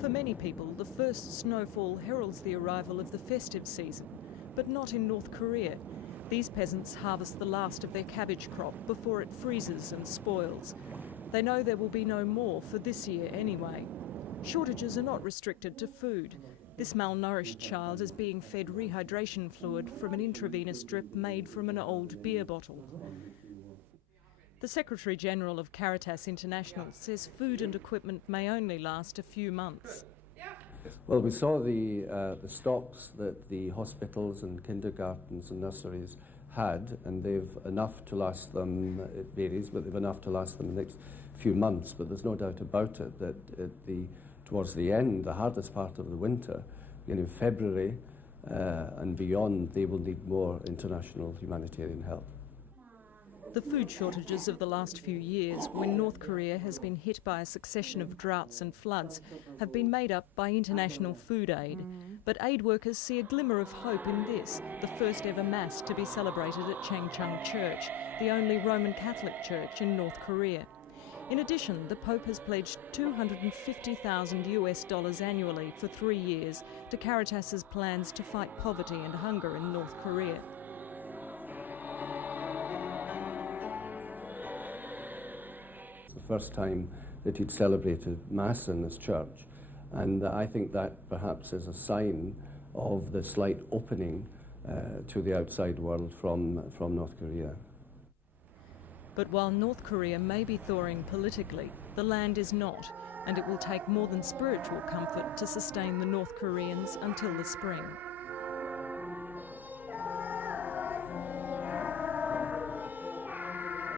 For many people, the first snowfall heralds the arrival of the festive season, but not in North Korea. These peasants harvest the last of their cabbage crop before it freezes and spoils. They know there will be no more for this year anyway. Shortages are not restricted to food. This malnourished child is being fed rehydration fluid from an intravenous drip made from an old beer bottle. The Secretary-General of Caritas International says food and equipment may only last a few months. Well, we saw the stocks that the hospitals and kindergartens and nurseries had, and they've enough to last them. It varies, but they've enough to last them the next few months. But there's no doubt about it that towards the end, the hardest part of the winter, February and beyond, they will need more international humanitarian help. The food shortages of the last few years, when North Korea has been hit by a succession of droughts and floods, have been made up by international food aid. But aid workers see a glimmer of hope in this, the first ever Mass to be celebrated at Changchun Church, the only Roman Catholic church in North Korea. In addition, the Pope has pledged $250,000 annually for 3 years to Caritas's plans to fight poverty and hunger in North Korea. The first time that he'd celebrated Mass in this church, and I think that perhaps is a sign of the slight opening to the outside world from North Korea. But while North Korea may be thawing politically, the land is not, and it will take more than spiritual comfort to sustain the North Koreans until the spring.